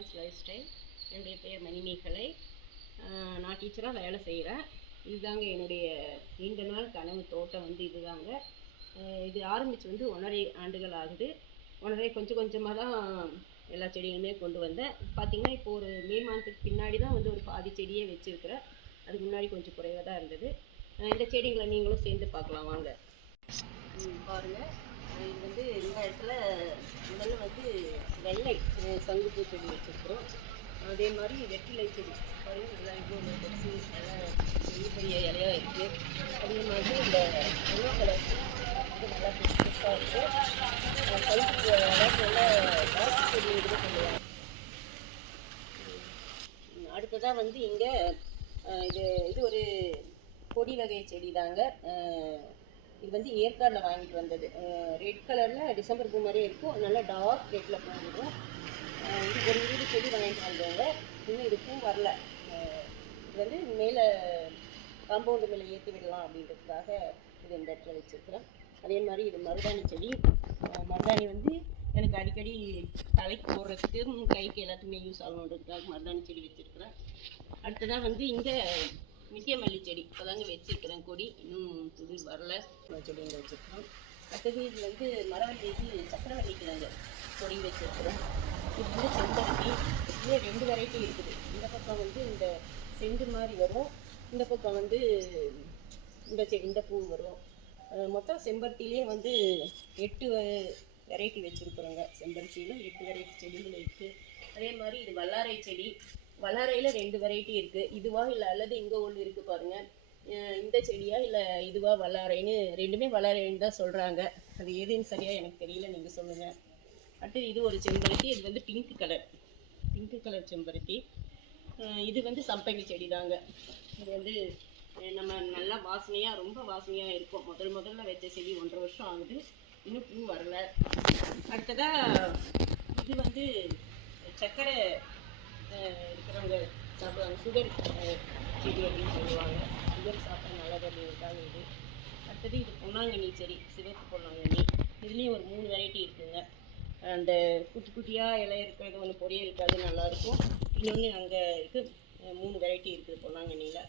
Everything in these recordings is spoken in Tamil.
Shyam's life style. என்னுடைய பேர் மணிமேகலை. நான் டீச்சராக வேலை செய்கிறேன். இதுதாங்க என்னுடைய நீண்ட நாள் கனவு தோட்டம் இதுதாங்க. இது ஆரம்பித்து 1.5 ஆண்டுகள் ஆகுது. கொஞ்சம் கொஞ்சமாக தான் எல்லா செடிகளுமே கொண்டு வந்தேன். பார்த்திங்கன்னா இப்போ ஒரு மே மாதத்துக்கு பின்னாடி தான் ஒரு பாதி செடியே வச்சுருக்கிறேன். அதுக்கு முன்னாடி கொஞ்சம் குறைவாக தான் இருந்தது. இந்த செடிங்களை நீங்களும் சேர்ந்து பார்க்கலாம் வாங்க. பாருங்கள், இது இந்த இடத்துல முதல்ல வெள்ளை சங்குப்பூ செடி வச்சுருக்குறோம். அதே மாதிரி வெற்றிலை செடி பாருங்கள், நல்லா இவ்வளோ பெருசு, நல்லா பெரிய பெரிய இலையாக இருக்குது. அதே மாதிரி இந்த எல்லோ கலர் நல்லா பெருசாக இருக்குது. சங்குப்பூ அதாவது நல்லா டார்க் செடி கூட சொல்லுவாங்க. அடுத்ததாக இங்கே இது ஒரு கொடி வகை செடி தாங்க. இது ஏற்காடில் வாங்கிட்டு வந்தது. ரெட் கலரில் டிசம்பர் பூ மாதிரியே இருக்கும். நல்லா டார்க் ரெட்டில் பூ இருக்கும். இது ஒரு 20 செடி வாங்கிட்டு வந்தவங்க. இன்னும் இது பூ வரல. இது மேலே காம்பவுண்டு மேலே ஏற்றி விடலாம் அப்படின்றதுக்காக இது இந்த இடத்துல வச்சுருக்கிறேன். அதே மாதிரி இது மருதாணி செடி. மருதாணி எனக்கு அடிக்கடி தலைக்கு போடுறதுக்கு கைக்கு எல்லாத்துக்குமே யூஸ் ஆகணுன்றதுக்காக மருதாணி செடி வச்சுருக்கிறேன். அடுத்ததாக இங்கே நித்திய மல்லி செடி இப்போதாங்க வச்சுருக்கிறேன். கொடி இன்னும் துளிர் வரல. செடிங்க வச்சுருக்கோம். அடுத்தது இது மரவள்ளி சக்கரவள்ளி கிழங்கு கொடி வச்சுருக்கிறோம். இது செம்பருத்தி. இதுலேயே 2 வெரைட்டி இருக்குது. இந்த பக்கம் இந்த செண்டு மாதிரி வரும், இந்த பக்கம் இந்த பூ வரும். மொத்தம் செம்பருத்திலே 8 வெரைட்டி வச்சுருக்குறோங்க. செம்பருத்தியில் 8 வெரைட்டி செடிகள் இருக்குது. அதே மாதிரி இது வல்லாரை செடி. வல்லாரையில் 2 வெரைட்டி இருக்குது. இதுவா இல்லை அல்லது இங்கே ஒன்று இருக்குது பாருங்கள், இந்த செடியா இல்லை இதுவா வல்லாரைன்னு, ரெண்டுமே வல்லாரைன்னு தான் சொல்கிறாங்க. அது எதுன்னு சரியாக எனக்கு தெரியல, நீங்கள் சொல்லுங்கள். அடுத்து இது ஒரு செம்பருத்தி. இது பிங்க் கலர் செம்பருத்தி. இது சம்பங்கி செடி தாங்க. இது நம்ம நல்லா வாசனையாக, ரொம்ப வாசனையாக இருக்கும். முதல்ல வச்ச செடி 1.5 வருஷம் ஆகுது. இன்னும் பூ வரல. அடுத்ததாக இது சர்க்கரை இருக்கிறவங்க சாப்பிடுவாங்க, சுகர் செடி அப்படின்னு சொல்லுவாங்க. சுகர் சாப்பிட்டா நல்லது அப்படிங்கிறதுக்காக இது. அடுத்தது இது பொன்னாங்கண்ணி செடி, சிவப்பு பொன்னாங்கண்ணி. இதுலேயும் ஒரு 3 வெரைட்டி இருக்குதுங்க. அந்த குட்டி குட்டியாக இலை இருக்கிறது ஒன்று பொரியலுக்கு அது நல்லாயிருக்கும். இன்னொன்று அங்கே இருக்குது 3 வெரைட்டி இருக்குது பொன்னாங்கண்ணியில்.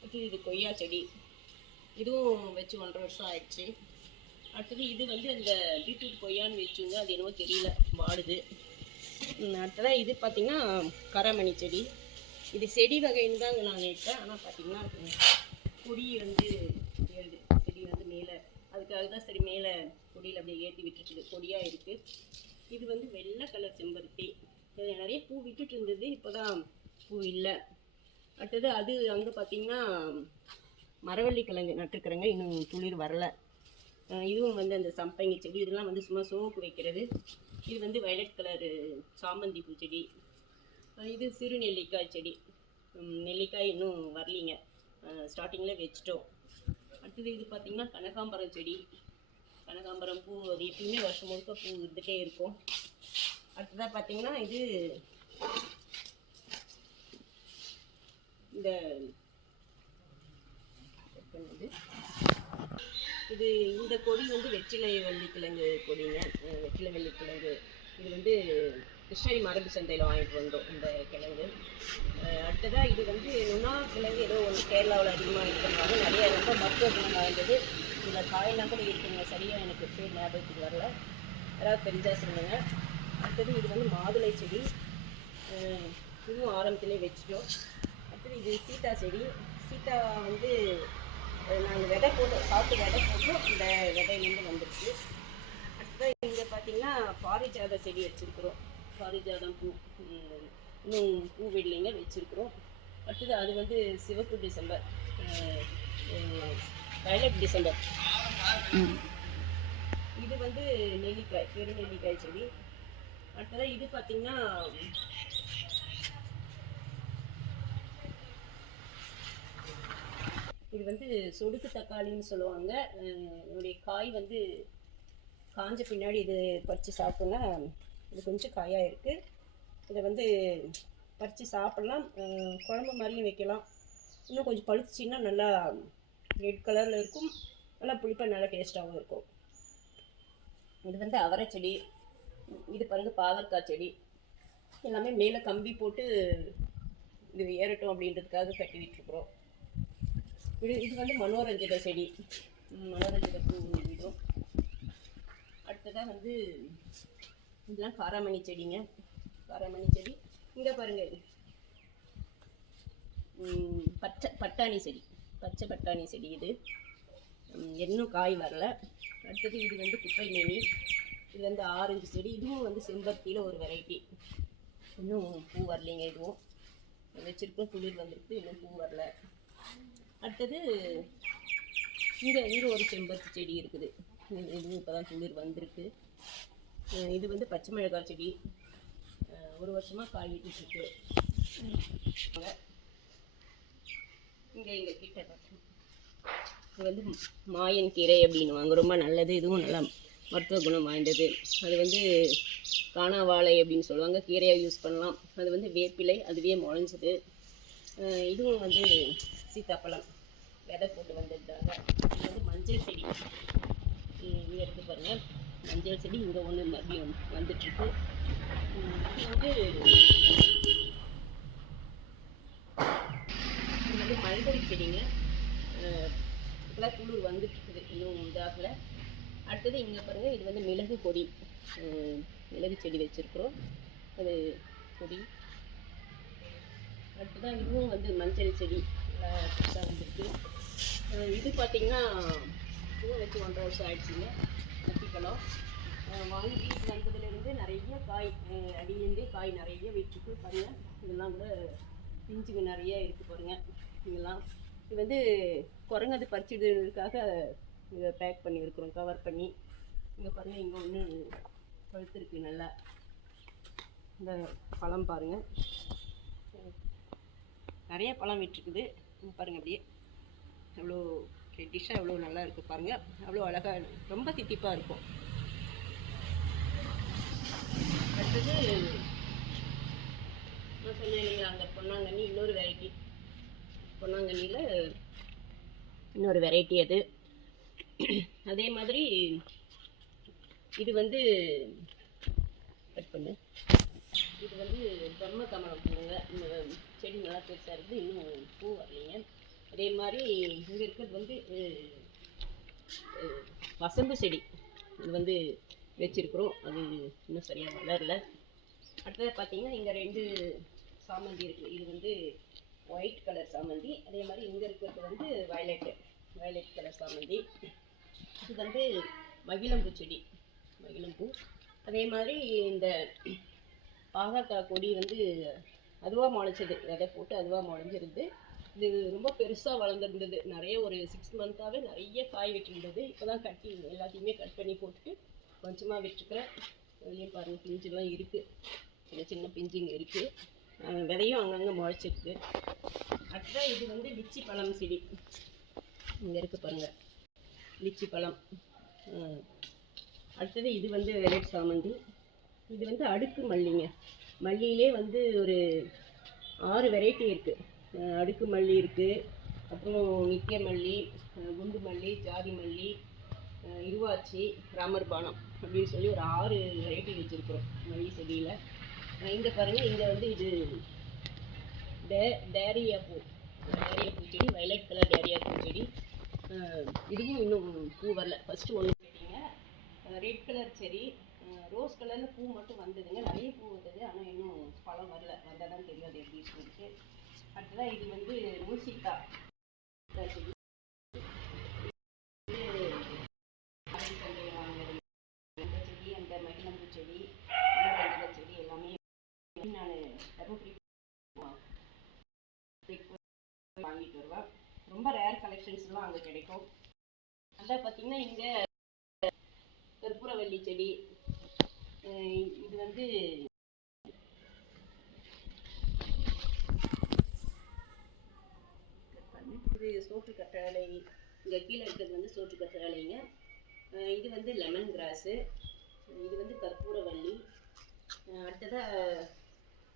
அடுத்தது இது கொய்யா செடி. இதுவும் வச்சு 1.5 வருஷம் ஆயிடுச்சு. அடுத்தது இது அந்த பீட்ரூட் கொய்யான்னு வச்சுங்க, அது என்னவோ தெரியல, வாடுது. அடுத்ததாக இது பார்த்திங்கன்னா கரமணி செடி. இது செடி வகைன்னு தாங்க நான் நினைப்பேன். ஆனால் பார்த்திங்கன்னா கொடி ஏறுது. செடி மேலே, அதுக்காக தான் சரி மேலே கொடியில் அப்படியே ஏற்றி விட்டுட்டுது, கொடியாக இருக்குது. இது வெள்ளை கலர் செம்பருத்தி. நிறைய பூ விட்டுட்டு இருந்தது, இப்போ தான் பூ இல்லை. அடுத்தது அது அங்கே பார்த்திங்கன்னா மரவள்ளி கிழங்கு நட்டுருக்குறேங்க, இன்னும் துளிர் வரல. இதுவும் அந்த சம்பங்கி செடி. இதெல்லாம் சும்மா சோப்பு வைக்கிறது. இது வயலட் கலரு சாமந்தி பூ செடி. இது சிறு நெல்லிக்காய் செடி. நெல்லிக்காய் இன்னும் வரலிங்க, ஸ்டார்டிங்கில் வச்சிட்டோம். அடுத்தது இது பார்த்திங்கன்னா கனகாம்பரம் செடி. கனகாம்பரம் பூ அது எப்பயுமே வருஷம் முழுக்க பூ இருந்துகிட்டே இருக்கும். அடுத்ததாக பார்த்திங்கன்னா இது இந்த கொடி வெற்றிலை வள்ளிக்கிழங்கு கொடிங்க. வெற்றிலை வள்ளிக்கிழங்கு இது கிருஷ்ணகிரி மரபு சந்தையில் வாங்கிட்டு வந்தோம் இந்த கிழங்கு. அடுத்ததாக இது நுணா கிழங்கு, ஏதோ ஒன்று கேரளாவில் அதிகமாக இருக்கிறதுனால நிறைய ரொம்ப மருத்துவ குணம் வாய்ந்தது. இதில் காயெல்லாம் கூட இருக்குங்க, சரியாக எனக்கு பேர் ஞாபகத்துக்கு வரல, யாராவது தெரிஞ்சால் சொல்லுங்க. அடுத்தது இது மாதுளை செடி. இதுவும் ஆரம்பத்திலே வச்சுட்டோம். அடுத்தது இது சீத்தா செடி. சீத்தா நாங்கள் விதை போட்டு சாப்பிட்டு விதை போட்டோம், இந்த விதையிலேருந்து வந்துருக்கு. அடுத்தது இங்கே பார்த்திங்கன்னா பாரிஜாத செடி வச்சுருக்குறோம். பாரிஜாதம் பூ இன்னும் பூ விடலைங்க, வச்சுருக்குறோம். அடுத்தது அது சிவப்பு டிசம்பர், வயலட் டிசம்பர். இது நெல்லிக்காய், பெரு நெல்லிக்காய் செடி. அடுத்ததாக இது பார்த்திங்கன்னா இது சொடுக்கு தக்காளின்னு சொல்லுவாங்க. என்னுடைய காய் காஞ்ச பின்னாடி இது பறித்து சாப்பிட்டோன்னா இது கொஞ்சம் காயாக இருக்குது. இதை பறித்து சாப்பிட்லாம், குழம்பு மாதிரியும் வைக்கலாம். இன்னும் கொஞ்சம் பழுத்துச்சின்னா நல்லா ரெட் கலரில் இருக்கும், நல்லா புளிப்பாக நல்லா டேஸ்ட்டாகவும் இருக்கும். இது அவரை செடி. இது பாருங்கள் பாகற்காய் செடி. எல்லாமே மேலே கம்பி போட்டு இது ஏறட்டும் அப்படின்றதுக்காக கட்டி விட்டுருக்குறோம். இது வந்து மனோரஞ்சித செடி, மனோரஞ்சித பூ விடும். அடுத்ததாக வந்து இதெல்லாம் காராமணி செடிங்க, காராமணி செடி. இங்கே பாருங்கள், பட்டாணி செடி, பச்சை பட்டாணி செடி. இது இன்னும் காய் வரல. அடுத்தது இது வந்து குப்பை மேனி, இது வந்து ஆரஞ்சு செடி. இதுவும் வந்து செம்பருத்தியில் ஒரு வெரைட்டி, இன்னும் பூ வரலைங்க. இதுவும் வச்சிருக்கோம், துளிர் வந்துருக்கு, இன்னும் பூ வரல. அடுத்தது இங்கே ஒரு செம்பருத்தி செடி இருக்குது, இதுவும் இப்போ தான் துளிர் வந்திருக்கு. இது வந்து பச்சை மிளகாய் செடி, ஒரு வருஷமாக காய் விட்டுருக்கு. இங்கே கிட்ட இது வந்து மாயன் கீரை அப்படின்னுவாங்க, ரொம்ப நல்லது. இதுவும் நல்லா மருத்துவ குணம் வாய்ந்தது. அது வந்து காணாவாழை அப்படின்னு சொல்லுவாங்க, கீரையாக யூஸ் பண்ணலாம். அது வந்து வேப்பிலை, அதுவே முளைஞ்சது. இதுவும் வந்து சீத்தாப்பழம் விதை போட்டு வந்துட்டாங்க. இது வந்து மஞ்சள் செடி, இங்கே இருக்குது பாருங்கள், மஞ்சள் செடி. இங்கே ஒன்று மறுபடியும் வந்துட்டுருக்கு. இது வந்து மல்பரி செடிங்க, இப்போலாம் குளிர் வந்துட்டுருக்குது, இன்னும் இதாகல. அடுத்தது இங்கே பாருங்கள், இது வந்து மிளகு கொடி, மிளகு செடி வச்சுருக்குறோம், அது கொடி. அடுத்ததான் இதுவும் வந்து மஞ்சள் செடி புதுசாக வந்துருக்கு. இது பார்த்திங்கன்னா இதுவும் வச்சு 1.5 வருஷம் ஆயிடுச்சுங்க. கத்திப்பழம் வாங்கி வந்ததுலேருந்து நிறைய காய், அடியிலேருந்தே காய் நிறைய விட்டுருக்கு பாருங்கள். இதெல்லாம் கூட பிஞ்சுங்க நிறைய இருக்குது பாருங்கள். இதெல்லாம் இது வந்து குரங்கது பறிச்சிடுறதுக்காக இதை பேக் பண்ணியிருக்கிறோம், கவர் பண்ணி. இங்கே பாருங்கள், இங்கே ஒன்று பழுத்துருக்கு நல்லா. இந்த பழம் பாருங்கள், நிறைய பழம் விட்டுருக்குது பாருங்கள். அப்படியே எவ்வளோ ரெட்டிஷாக எவ்வளோ நல்லா இருக்குது பாருங்கள், அவ்வளோ அழகாக, ரொம்ப தித்திப்பாக இருக்கும். அடுத்தது நான் சொன்னேன் இல்லைங்க, அந்த பொன்னாங்கண்ணி இன்னொரு வெரைட்டி, பொன்னாங்கண்ணியில் இன்னொரு வெரைட்டி அது. அதே மாதிரி இது வந்து கட் பண்ணு, இது வந்து பிரம்ம கமலம் பூங்க. இந்த செடி நல்லா பெருசாக இருக்குது, இன்னும் பூ வரலைங்க. அதே மாதிரி இங்கே இருக்கிறது வந்து வசம்பு செடி, இது வந்து வச்சுருக்குறோம், அது இன்னும் சரியாக வளரல. அடுத்தது பார்த்திங்கன்னா இங்கே 2 சாமந்தி இருக்குது. இது வந்து ஒயிட் கலர் சாமந்தி. அதே மாதிரி இங்கே இருக்கிறது வந்து வயலட் கலர் சாமந்தி. இது வந்து மகிழம்பூ செடி, மகிழம்பூ. அதே மாதிரி இந்த பாகக்காய் கொடி வந்து அதுவாக முளைச்சது, விதை போட்டு அதுவாக முளைஞ்சிருந்து. இது ரொம்ப பெருசாக வளர்ந்துருந்தது, நிறைய ஒரு 6 மந்த்தாகவே நிறைய காய் விட்டுருந்தது. இப்போ தான் கட்டி எல்லாத்தையுமே கட் பண்ணி போட்டுட்டு கொஞ்சமாக விட்டுருக்குறேன். அதுலேயும் பாருங்கள், பிஞ்சுலாம் இருக்குது, சின்ன சின்ன பிஞ்சுங்க இருக்குது. விதையும் அங்கங்கே முளைச்சிருக்கு. அடுத்ததாக இது வந்து லிச்சி பழம் செடி, இங்கே இருக்குது பாருங்கள், லிச்சி பழம். அடுத்தது இது வந்து வெள்ளட் சாமந்தி. இது வந்து அடுக்கு மல்லிங்க, மல்லியிலே வந்து ஒரு 6 வெரைட்டி இருக்குது. அடுக்கு மல்லி இருக்குது, அப்புறம் நித்திய மல்லி, குண்டு மல்லி, ஜாதி மல்லி, இருவாச்சி, ராமர்பானம் அப்படின்னு சொல்லி ஒரு 6 வெரைட்டி வச்சுருக்குறோம் மல்லி செடியில். இங்கே பாருங்கள், இங்கே வந்து இது டேரியா பூ செடி, வயலட் கலர் டேரியா பூ செடி. இதுவும் இன்னும் பூ வரல. ஃபஸ்ட்டு ஒன்று செடிங்க, ரெட் கலர் செடி, ரோஸ் கலரில் பூ மட்டும் வந்ததுங்க, நிறைய பூ வந்தது, ஆனால் இன்னும் பழம் வரல. வந்தால் தான் தெரியாது எப்படி சொல்லிட்டு. அடுத்ததான் இது வந்து மூசிக்கா செடி, அந்த செடி, அந்த மகிழம்பூ செடி, செடி எல்லாமே நான் தருமபுரி வாங்கிட்டு வருவேன். ரொம்ப ரேர் கலெக்ஷன்ஸ்லாம் அங்கே கிடைக்கும். அதில் பார்த்தீங்கன்னா இங்கே கற்பூரவள்ளி செடி, இது வந்து இது சோற்று கற்றாழை. இங்கே கீழே இருக்கிறது வந்து சோற்று கற்றாழைங்க. இது வந்து லெமன் கிராஸு, இது வந்து கற்பூரவள்ளி. அடுத்ததாக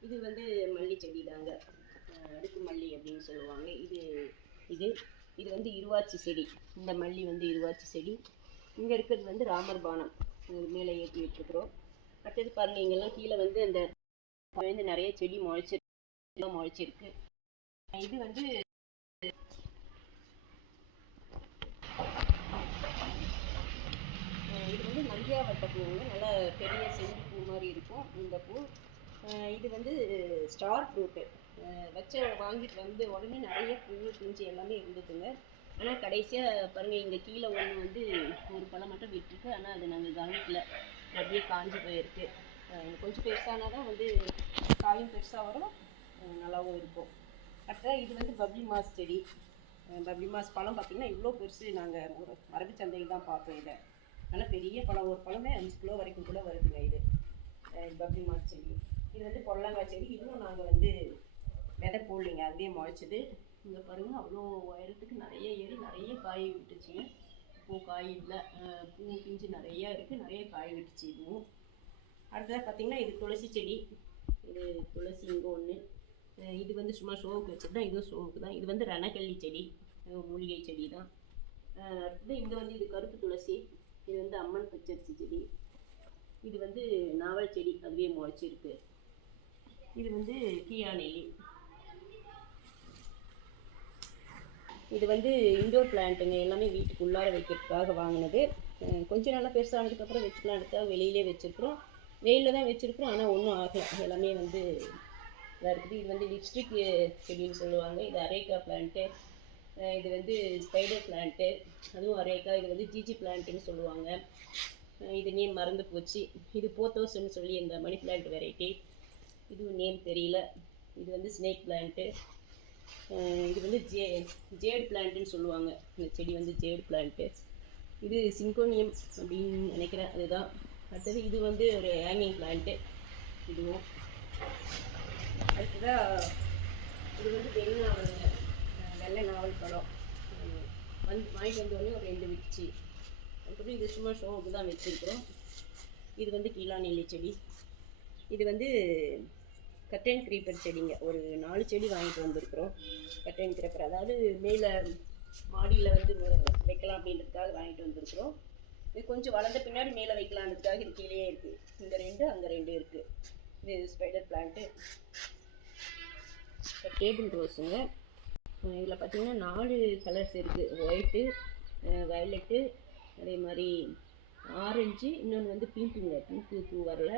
இது வந்து மல்லி செடி தாங்க, அடுக்கு மல்லி அப்படின்னு சொல்லுவாங்க. இது வந்து இருவாச்சி செடி. இந்த மல்லி வந்து இருவாச்சி செடி. இங்கே இருக்கிறது வந்து ராமர்பானம், மேலே ஏற்றி விட்டுருக்குறோம். அடுத்தது பாருங்கள், இங்கெல்லாம் கீழே வந்து அந்த வந்து நிறைய செடி முளைச்சிருக்கு. இது வந்து நந்தியாவட்ட பூங்க, நல்லா பெரிய செம்பு பூ மாதிரி இருக்கும் இந்த பூ. இது வந்து ஸ்டார் ஃப்ரூட்டு. வாங்கிட்டு வந்து உடனே நிறைய பூ பிஞ்சு எல்லாமே இருந்ததுங்க. ஆனால் கடைசியாக பாருங்கள், இங்கே கீழே ஒன்று வந்து ஒரு பழம் மட்டும் விட்டுருக்கு. ஆனால் அது நாங்கள் கவனிக்கல, அப்படியே காஞ்சி போயிருக்கு. கொஞ்சம் பெருசானால் தான் வந்து காயும் பெருசாக வரும், நல்லாவும் இருக்கும். அடுத்தது இது வந்து பப்ளி மாஸ் செடி. பப்ளி மாஸ் பழம் பார்த்திங்கன்னா இவ்வளோ பெருசு. நாங்கள் ஒரு மரபு சந்தையில் தான் பார்த்தோம் இதை. ஆனால் பெரிய பழம், ஒரு பழமே 5 கிலோ வரைக்கும் கூட வருதுங்க. இது பப்ளி மாஸ் செடி. இது வந்து பொடலங்காய் செடி. இதுவும் நாங்கள் வந்து விதை போடலிங்க, அதுவே முளைச்சிது. இங்கே பாருங்கள், அவ்வளோ உயரத்துக்கு நிறைய ஏறி நிறைய காய் விட்டுச்சுங்க. பூ காய் இல்லை, பூ பிஞ்சு நிறையா இருக்குது, நிறைய காய் விட்டுச்சு. இதுவும் அடுத்ததாக பார்த்திங்கன்னா இது துளசி செடி. இது துளசி இங்கே ஒன்று. இது வந்து சும்மா ஷோவுக்கு வச்சுட்டு தான், இதுவும் ஷோவுக்கு தான். இது வந்து ரணக்கல்லி செடி, மூலிகை செடி தான். அடுத்தது இங்கே வந்து இது கருப்பு துளசி. இது வந்து அம்மன் பச்சரிசி செடி. இது வந்து நாவல் செடி, அதுவே முளைச்சிருக்கு. இது வந்து கீழாநெல்லி. இது வந்து இண்டோர் பிளான்ட்டுங்க, எல்லாமே வீட்டுக்கு உள்ளார வைக்கிறதுக்காக வாங்கினது. கொஞ்சம் நல்லா பெருசானதுக்கப்புறம் வச்சுக்கலாம், எடுத்தால் வெளியிலே வச்சுருக்குறோம். வெயிலில் தான் வச்சுருக்குறோம், ஆனால் ஒன்றும் ஆகலை, எல்லாமே வந்து இதாக இருக்குது. இது வந்து லிப்ஸ்டிக் செடின்னு சொல்லுவாங்க. இது அரேக்கா பிளான்ட்டு. இது வந்து ஸ்பைடர் பிளான்ட்டு, அதுவும் அரேக்கா. இது வந்து ஜிஜி பிளான்ட்டுன்னு சொல்லுவாங்க. இது நேம் மறந்து போச்சு. இது போத்தோஸ்ன்னு சொல்லி இந்த மணி பிளான்ட் வெரைட்டி. இதுவும் நேம் தெரியல. இது வந்து ஸ்னேக் பிளான்ட்டு. இது வந்து ஜேடு பிளான்ட்டுன்னு சொல்லுவாங்க. இந்த செடி வந்து ஜேடு பிளான்ட்டு. இது சிங்கோனியம் அப்படின்னு நினைக்கிறேன், அதுதான். அடுத்தது இது வந்து ஒரு ஹேங்கிங் பிளான்ட்டு. இதுவும் அடுத்ததாக இது வந்து வெள்ளை நாவல் பழம். வாங்கிட்டு வந்தோடனே ஒரு 2 விட்டுச்சு. அதுக்கப்புறம் இது சும்மா ஷோவுக்கு தான் வச்சுருக்குறோம். இது வந்து கீழாநெல்லி செடி. இது வந்து கட்டன் க்ரீப்பர் செடிங்க. ஒரு 4 செடி வாங்கிட்டு வந்திருக்கிறோம். கட்டன் க்ரீப்பர், அதாவது மேலே மாடியில் வந்து வைக்கலாம் அப்படின்றதுக்காக வாங்கிட்டு வந்திருக்கிறோம். இது கொஞ்சம் வளர்ந்த பின்னாடி மேலே வைக்கலான்றதுக்காக இது கீழே இருக்குது. இந்த 2 அங்கே 2 இருக்குது. இது ஸ்பைடர் பிளான்ட்டு. டேபிள் ரோஸுங்க. இதில் பார்த்திங்கன்னா 4 கலர்ஸ் இருக்குது. ஒயிட்டு, வயலட்டு, அதே மாதிரி ஆரஞ்சு, இன்னொன்று வந்து பிங்க்குங்க. பிங்க்கு பூ வரல.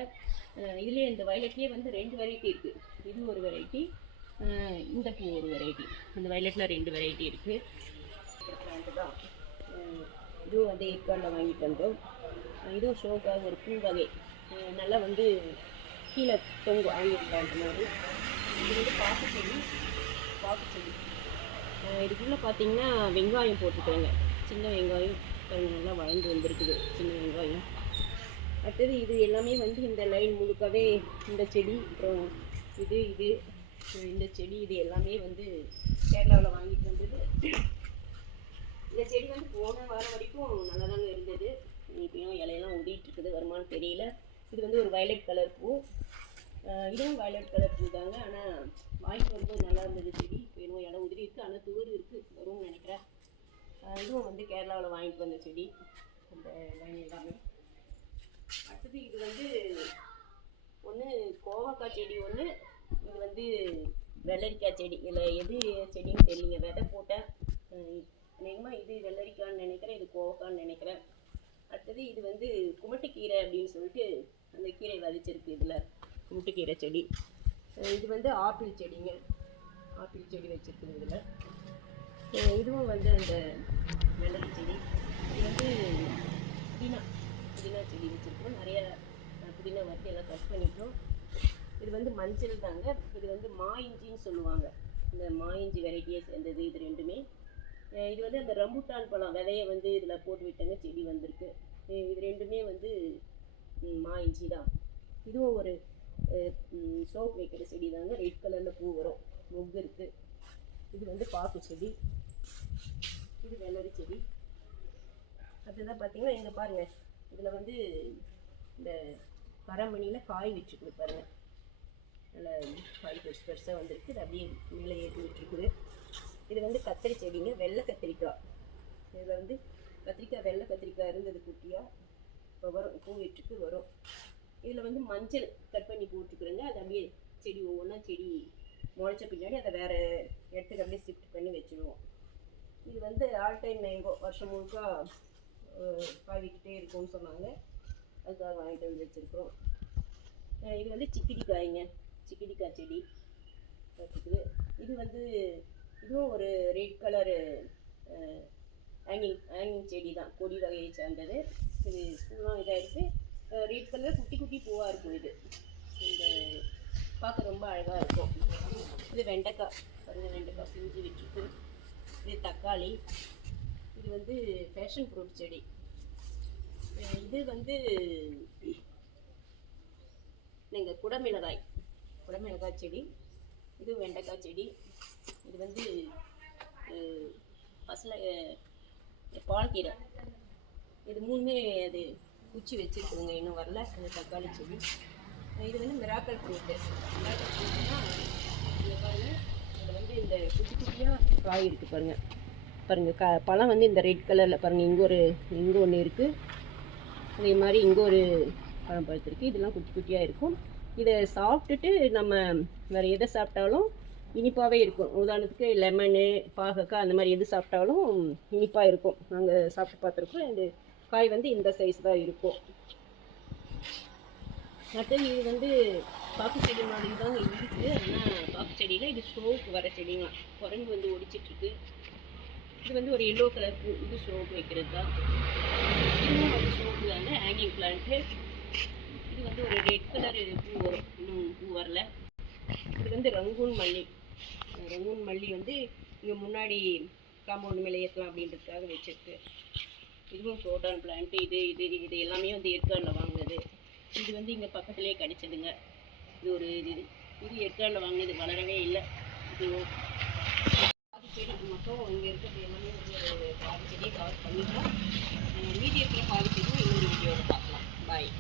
இதுலேயே இந்த வயலட்லேயே வந்து 2 வெரைட்டி இருக்குது. இது ஒரு வெரைட்டி, இந்த பூ ஒரு வெரைட்டி. அந்த வயலட்டில் 2 வெரைட்டி இருக்குது. பிளான்ட்டு தான். இதுவும் வந்து ஏற்காடில் வாங்கிட்டு வந்தோம். இதுவும் ஷோக்காக ஒரு பூ வகை. நல்லா வந்து கீழே தொங்கும் ஆங்கில பிளான்ட் மாதிரி. இது வந்து பாக்கு செடி. இதுக்குள்ளே பார்த்தீங்கன்னா வெங்காயம் போட்டுக்கிறேங்க. சின்ன வெங்காயம் நல்லா வளர்ந்து வந்திருக்குது, சின்ன வெங்காயம். அடுத்தது இது எல்லாமே வந்து இந்த லைன் முழுக்கவே இந்த செடி, அப்புறம் இது இந்த செடி, இது எல்லாமே வந்து கேரளாவில் வாங்கிட்டு வந்தது. இந்த செடி வந்து போன வாரம் வரைக்கும் நல்லா தாங்க இருந்தது. இப்பயும் இலையெல்லாம் ஊதிட்டு இருக்குது, வருமானு தெரியல. இது வந்து ஒரு வயலட் கலர் பூ. இதுவும் வயலட் கலர் பூ தாங்க. ஆனால் வாங்கிட்டு வரும்போது நல்லா இருந்தது செடி. வேணும் இடம் உதிரி இருக்குது, ஆனால் துவர் இருக்குது, வரும்னு நினைக்கிறேன். இதுவும் வந்து கேரளாவில் வாங்கிட்டு வந்த செடி, அந்த லைன் எல்லாமே. அடுத்தது இது வந்து ஒன்று கோவக்காய் செடி, ஒன்று இது வந்து வெள்ளரிக்காய் செடி. இதில் எது செடின்னு தெரியலிங்க, விதை போட்டேன். அநேகமாக இது வெள்ளரிக்கான்னு நினைக்கிறேன், இது கோவக்கான்னு நினைக்கிறேன். அடுத்தது இது வந்து குமட்டுக்கீரை அப்படின்னு சொல்லிட்டு அந்த கீரை விதைச்சிருக்கு. இதில் குமட்டுக்கீரை செடி. இது வந்து ஆப்பிள் செடிங்க. ஆப்பிள் செடி வச்சுருக்குது இதில். இதுவும் வந்து அந்த வெள்ளரி செடி. இது வந்து புதினா செடி வச்சுருக்கோம். நிறைய புதினா வறுத்து எல்லாம் கட் பண்ணிட்டோம். இது வந்து மஞ்சள் தாங்க. இது வந்து மா இஞ்சின்னு சொல்லுவாங்க. இந்த மா இஞ்சி வெரைட்டியை சேர்ந்தது இது ரெண்டுமே. இது வந்து அந்த ரம்புட்டான் பழம் விதையை வந்து இதில் போட்டு விட்டாங்க, செடி வந்திருக்கு. இது ரெண்டுமே வந்து மா இஞ்சி தான். இதுவும் ஒரு சோப் வைக்கிற செடி தாங்க. ரெட் கலரில் பூ வரும், மொக்கு இருக்குது. இது வந்து பாக்கு செடி. இது வெள்ளரி செடி. அதுதான் பார்த்தீங்கன்னா இங்கே பாருங்கள், இதில் வந்து இந்த கரமணியில் காய் வச்சுக்குது பாருங்கள். நல்ல காய் பெருசாக வந்திருக்கு. இது அப்படியே மேலே ஏற்றி விட்டுருக்குது. இது வந்து கத்திரி செடிங்க, வெள்ளை கத்திரிக்காய். இதில் வந்து கத்திரிக்காய், வெள்ளை கத்திரிக்காய் இருந்தது குட்டியாக, இப்போ வரும், பூ விட்டுருக்கு வரும். இதில் வந்து மஞ்சள் கட் பண்ணி போட்டுக்கிறேங்க. அது அப்படியே செடி ஒவ்வொன்றா செடி முளைச்ச பின்னாடி அதை வேறு இடத்துக்கு அப்படியே ஷிஃப்ட் பண்ணி வச்சுடுவோம். இது வந்து ஆல் டைம் மேங்கோ, வருஷம் முழுக்க காய்விக்கிட்டே இருக்கும்னு சொன்னாங்க, அதுக்காக வாங்கிட்டு வந்து வச்சுருக்குறோம். இது வந்து சிக்கிடிக்காய்ங்க, சிக்கிடிக்காய் செடி இருக்குது. இது வந்து இதுவும் ஒரு ரெட் கலரு ஹேங்கிங் செடி தான், கொடி வகையை சார்ந்தது. இது பூலாம் இதாக இருக்குது, ரெட் கலர் குட்டி குட்டி பூவாக இருக்கும். இது இந்த பார்க்க ரொம்ப அழகாக இருக்கும். இது வெண்டைக்காய் பாருங்கள், வெண்டைக்காய் பிஞ்சு விட்டுருக்கு. இது தக்காளி. இது வந்து பேஷன் ஃப்ரூட் செடி. இது வந்து நீங்கள் குடமிளகாய் செடி. இது வெண்டைக்காய் செடி. இது வந்து பால்கீரை. இது மூணுமே அது குச்சி வச்சுருக்குதுங்க, இன்னும் வரல. இந்த தக்காளி செடி. இது வந்து மிராக்கல் ஃப்ரூட்டு. மிராக்கல் ஃப்ரூட்டுனா இங்கே பாருங்கள், இதில் வந்து இந்த குட்டி குட்டியாக காய் இருக்குது பாருங்கள். பழம் வந்து இந்த ரெட் கலரில் பாருங்கள். இங்கே ஒன்று இருக்குது, அதே மாதிரி இங்கே ஒரு பழம் பழுத்திருக்கு. இதெல்லாம் குட்டி குட்டியாக இருக்கும். இதை சாப்பிட்டுட்டு நம்ம வேறு எதை சாப்பிட்டாலும் இனிப்பாகவே இருக்கும். உதாரணத்துக்கு லெமனு, பாகக்காய், அந்த மாதிரி எது சாப்பிட்டாலும் இனிப்பாக இருக்கும். நாங்கள் சாப்பிட்டு பார்த்துருக்கோம். இந்த காய் வந்து இந்த சைஸ் தான் இருக்கும். அடுத்தது இது வந்து பாக்கு செடி மாதிரி தாங்க இருக்குது. ஆனால் பாக்கு செடியில் இது ஷோவுக்கு வர செடிங்க. குரங்கு வந்து ஒடிச்சிட்ருக்கு. இது வந்து ஒரு எல்லோ கலர் பூ. இது ஷோவுக்கு வைக்கிறது தான். இதுவும் வந்து ஷோவுக்கு தாங்க, ஹேங்கிங் பிளான்ட்டு. இது வந்து ஒரு ரெட் கலர் பூ வரும், இன்னும் பூ வரல. இது வந்து ரங்கூன் மல்லி வந்து இங்கே முன்னாடி காம்பவுண்ட் மேலே ஏற்றலாம் அப்படின்றதுக்காக வச்சிருக்கு. இதுவும் குரோட்டான் பிளான்ட்டு. இது எல்லாமே வந்து ஏற்காடில் வாங்கினது. இது வந்து இங்கே பக்கத்துலேயே கிடைச்சதுங்க. இது ஏற்காடில் வாங்கினது, வளரவே இல்லை. இது பாதி செடி மட்டும் இங்கே இருக்கிறது எல்லாமே வந்து பாதி செடியை கவர் பண்ணிக்கலாம். மீதி இருக்கிற பாதி செடியும் இன்னொரு வீடியோவில் பார்க்கலாம். பாய்.